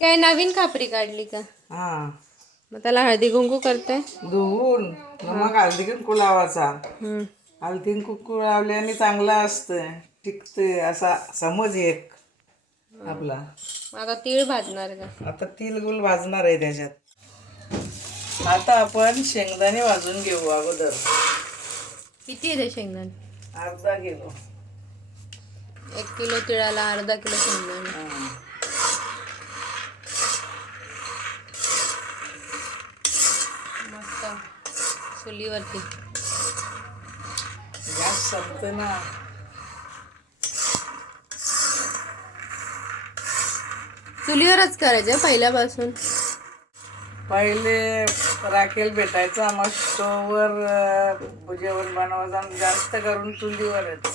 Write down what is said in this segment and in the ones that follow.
काय नवीन खापरी काढली का? हा. मग त्याला हळदी कुंकू करते धुवून. मग हळदी कुंकू लावायचा. हळदी कुंकू लावल्याने चांगला असतं टिकते असा समज एक आपला. आता तीळ भाजणार का? आता तिल गुल भाजणार आहे त्याच्यात. आता आपण शेंगदाणे भाजून घेऊ अगोदर. किती आहे ते शेंगदाणे? अर्धा किलो. एक किलो तिळाला अर्धा किलो शेंगदाणे. हा. चुलीवरती. गॅस संपते ना. चुलीवरच करायचं पहिल्यापासून. पहिले राखेल भेटायचा मग स्टोववर अं, जेवण बनवायचं जास्त करून चुलीवरच.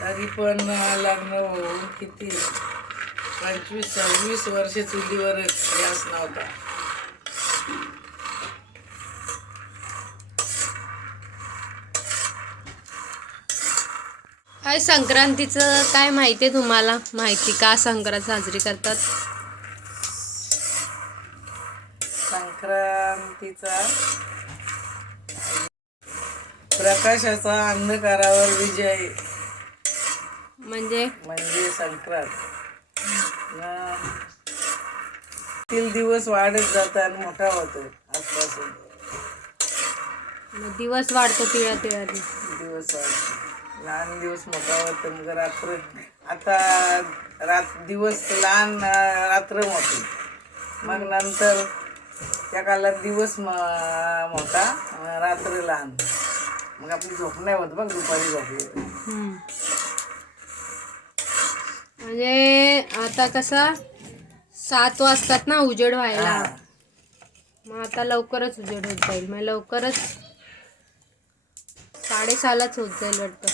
तरी पण लग्न होऊन किती? पंचवीस सव्वीस वर्ष चुलीवर गॅस नव्हता. काय संक्रांतीचं काय माहिती आहे तुम्हाला? माहिती का संक्रांत साजरी करतात? संक्रांतीचा प्रकाशाचा अंधकारावर विजय. म्हणजे? म्हणजे संक्रांत. तील दिवस वाढत जातात आणि मोठा होतो आजपासून. मग दिवस वाढतो तिळा तिळाने. दिवस वाढतो. लहान दिवस मोठा होतो मग रात्र आता रात दिवस लहान अं, रात्र मोठी. मग नंतर त्या काळात दिवस म- मोठा अं, रात्र लहान. मग आपली झोप नाही होत बघ दुपारी झोपली म्हणजे आता कसं सात वाजतात ना उजेड व्हायला. मग आता लवकरच उजेड होत जाईल. मग लवकरच साडेसहालाच होत जाईल वाटतं.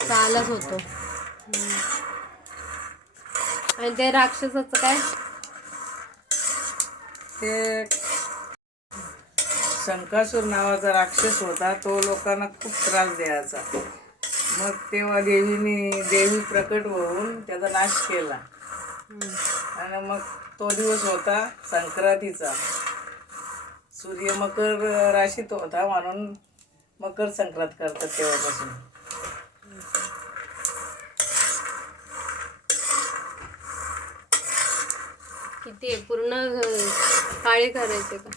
सहालाच होतो. आणि ते राक्षसाचं काय? ते शंकासूर नावाचा राक्षस होता तो लोकांना खूप त्रास द्यायचा. मग तेव्हा देवीने देवी प्रकट होऊन त्याचा नाश केला. आणि मग तो दिवस होता संक्रांतीचा. सूर्य मकर राशीत होता म्हणून मकर संक्रांत करतात तेव्हापासून. किती पूर्ण काळे करायचे का?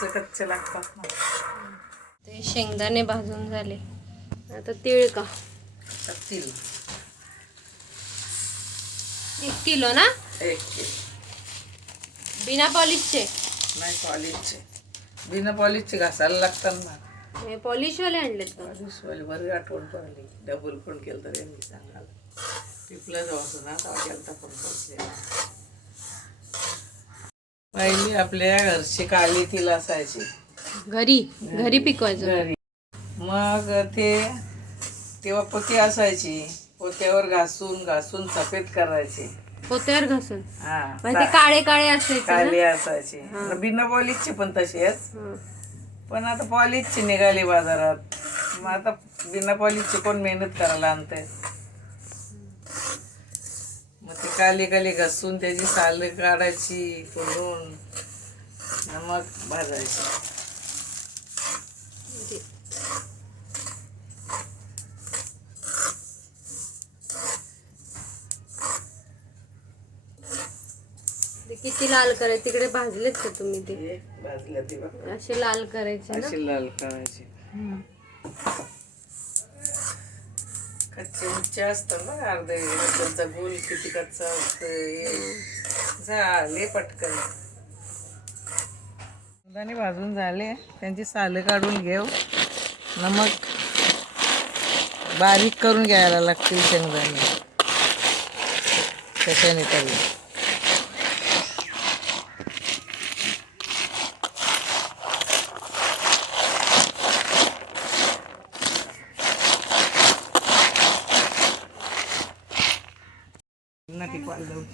कच्चे कच्चे लागतात ना. ते शेंगदाणे भाजून झाले. आता तीळ का? असतील एक किलो ना? एक किलो. बिना पॉलिशचे? नाही पॉलिशचे. बिना पॉलिशचे घासायला लागतात ना. हे पॉलिशवाले आणलेत का? पॉलिशवाली बरी आठवण पडली. डबल पण केलं तर यांनी सांगायला. टिपला जाऊ ना केलता पण पोचलेला पहिली आपल्या घरची काली तिला असायची. घरी घरी पिकवायचं. घरी. मग ते तेव्हा पोती असायची. पोत्यावर घासून घासून सफेद करायचे. पोत्यावर घासून? हा ते काळे काळे असायचे? काली असायची. बिना पॉलिशचे पण तसेच हं. पण आता पॉलिशची निघाली बाजारात. मग आता बिना पॉलिशची कोण मेहनत करायला आणते काली काली घासून त्याची साल काढायची फोडून न मग भाजायची किती लाल करायचे? तिकडे भाजलेत का तुम्ही ते? बघ. असे लाल करायचे अशी लाल करायची. कच्चे उच्चे असतात ना अर्धे त्यांचा गोल किती कच्चा असतं झाले पटकन. शेंगदाणे भाजून झाले. त्यांची सालं काढून घेऊ. नमक बारीक करून घ्यायला लागतील शेंगदाणे. त्याच्याने तरी.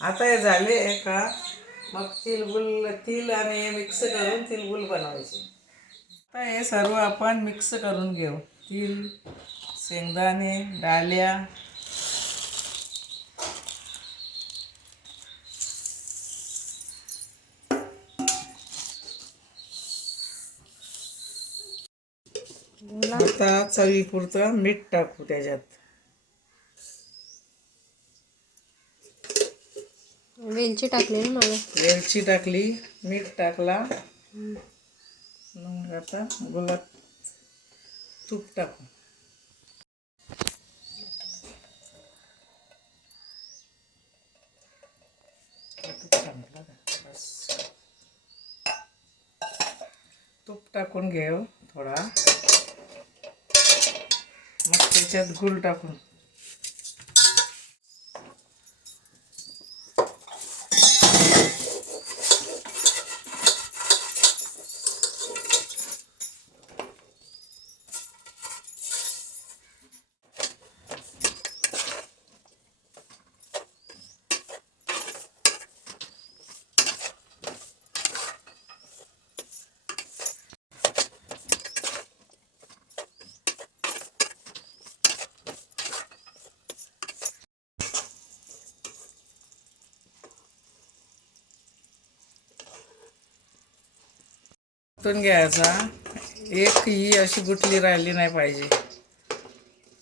आता हे झाले का? मग तिलगुल तिल आणि हे मिक्स करून तिलगुल बनवायचे. आता हे सर्व आपण मिक्स करून घेऊ. तिल शेंगदाणे डाल्या. आता चवीपुरतं मीठ टाकू त्याच्यात. वेलची टाकली ना मला. वेलची टाकली मीठ टाकला. मग आता गुलाब तूप टाकू. तूप बस. तूप टाकून घेऊ थोडा. मग त्याच्यात गुळ टाकून. परतून घ्यायचा. एक ही अशी गुटली राहिली नाही पाहिजे.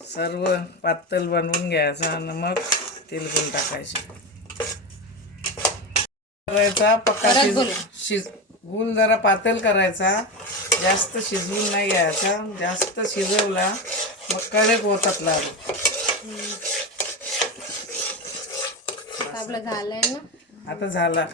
सर्व पातळ बनवून घ्यायचा आणि मग तेलगुण टाकायचे. करायचा पक्का शिज गुल जरा पातळ करायचा. जास्त शिजवून नाही घ्यायचा. जास्त शिजवला मग कडक होतात लाडू. आता आपलं झालंय ना? आता झाला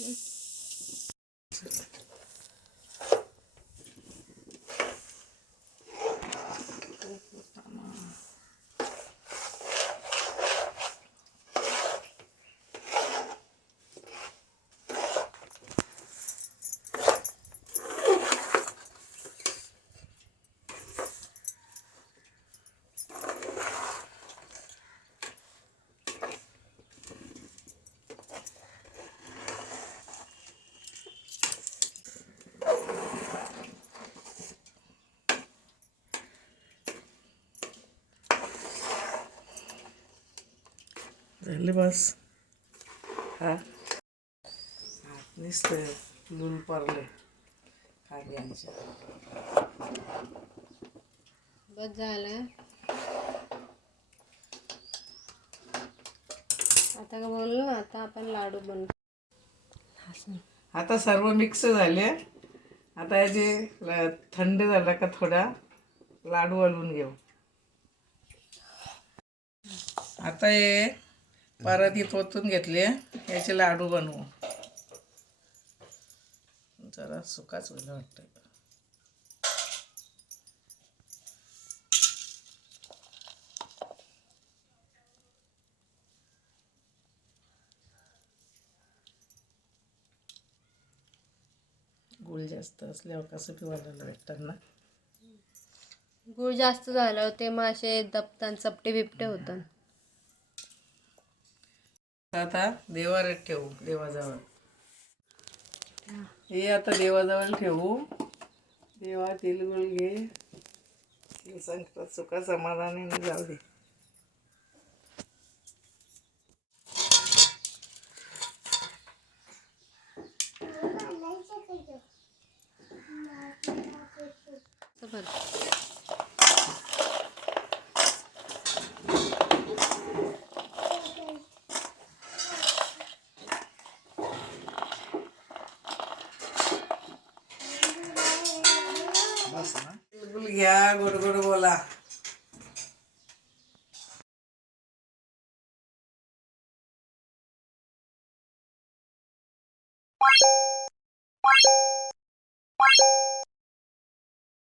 का झाले बस हा? नुसतं लूल पडले खाली आमच्या बस झालं. आता का बोललो ना आता आपण लाडू बनवू. आता सर्व मिक्स झाले. आता याचे ल- थंड झाला का थोडा लाडू वळून घेऊ. आता हे परातीत ओतून घेतले. याचे लाडू बनवू. जरा सुकाच होईल वाटतं गुळ जास्त असल्यावर कसं पिवायला भेटतात ना? गुळ जास्त झालं ते मग असे दपतान चपटे बिपटे होतात. आता देवाऱ्यात ठेवू देवाजवळ. हे. आता देवाजवळ ठेवू. देवा तिलगुळ घे. तिला संकटात सुखा समाधानाने जाऊ दे बरं घ्या गोड गोड